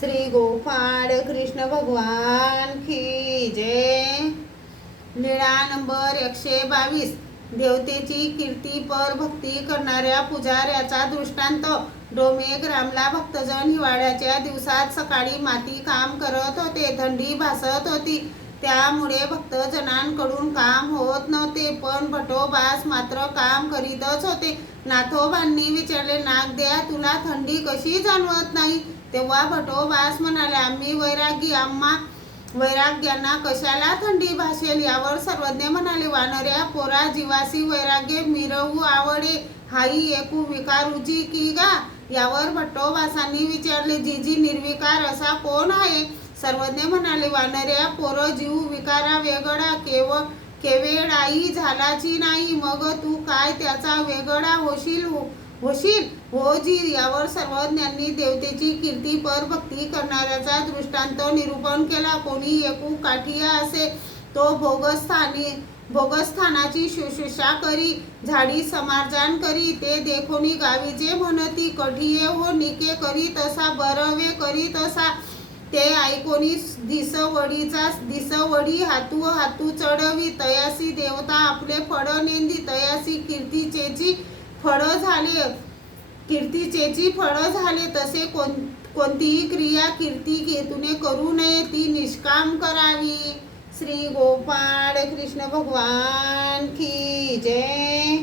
श्री गोपाळ कृष्ण भगवान की जय। लीळा नंबर 122। देवतेची कीर्ती पर भक्ती करणाऱ्या पुजाऱ्याचा दृष्टांत। डोमेग्रामला भक्तजन हिवाळ्याच्या दिवसात सकाळी माती काम करत होते। थंडी भासत होती, त्यामुळे भक्तजनांकडून काम होत नव्हते, पण भटोबास मात्र काम करीतच होते। नाथोबांनी विचारले, नागदेवा, तुला थंडी कशी जाणवत नाही? तेव्हा भटोबास म्हणाले, आम्ही वैरागी, आम्हा वैराग्यांना कशाला थंडी भासेल? यावर सर्वज्ञ म्हणाले, वानऱ्या पोरा, जीवासी वैराग्य मिरवू आवडे, हाही एकू विकारूची की गा? यावर भट्टोबासांनी विचारले, जीजी निर्विकार असा कोण आहे? सर्वज्ञ म्हणाले, वानऱ्या पोर, जीव विकारा वेगळा केवेळाही झालाची नाही, मग तू काय त्याचा वेगळा होशील हो जी? यावर सर्वज्ञांनी देवतेची कीर्ती पर भक्ती करणाऱ्याचा दृष्टांत निरूपण केला। कोणी एकू काठिया असे, तो भोगस्थानाची शुश्रूषा करी, झाडी समार्जन करी, ते देखोनी गावीचे म्हणती, कठिये हो निके करी तसा, बरवे करी तसा, ते ऐकोनी दिसवडी हातू चढवी, तयासी देवता आपले फळ नेंदी, तयासी कीर्तीचेची फळ झाले, तसे कोणतीही क्रिया कीर्ती हेतूने करू नये, ती निष्काम करावी। श्री गोपाळ कृष्ण भगवान की जय।